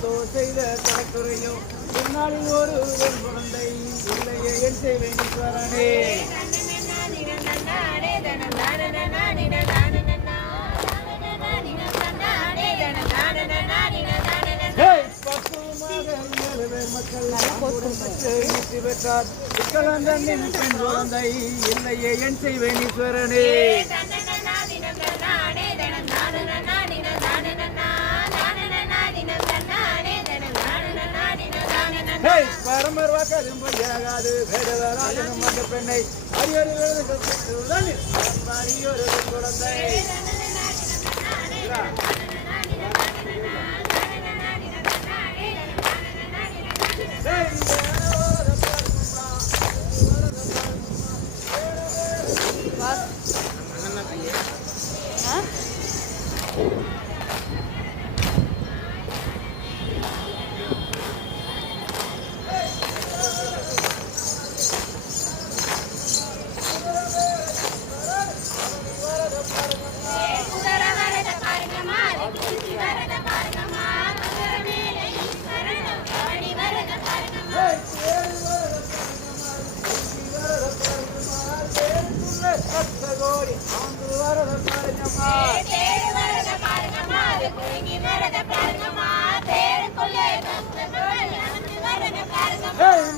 தோ செய்த தலைக்குறையோ பின்னாளில் ஒரு குழந்தை இல்லையே என் செய்வேன் ஈஸ்வரனே. குழந்தை இல்லையே என் செய்வேன் ஈஸ்வரனே. பரமர் வாக்கதும் பொய்யாகாது வேடவராஜனும் அந்த பெண்ணை அரியொரு குழந்தை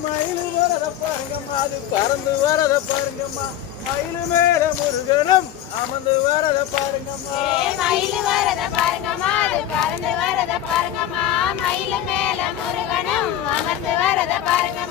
மயிலு வரத பாருங்கம்மா, அது பறந்து வரத பாருங்கம்மா. மயிலு மேல முருகனும் அமர்ந்து வரத பாருங்கம்மா. மயிலு வரத பாருங்கம்மா, அது பறந்து வரத பாருங்கம்மா. மயிலு மேல முருகனும் அமர்ந்து வரத பாருங்கம்மா.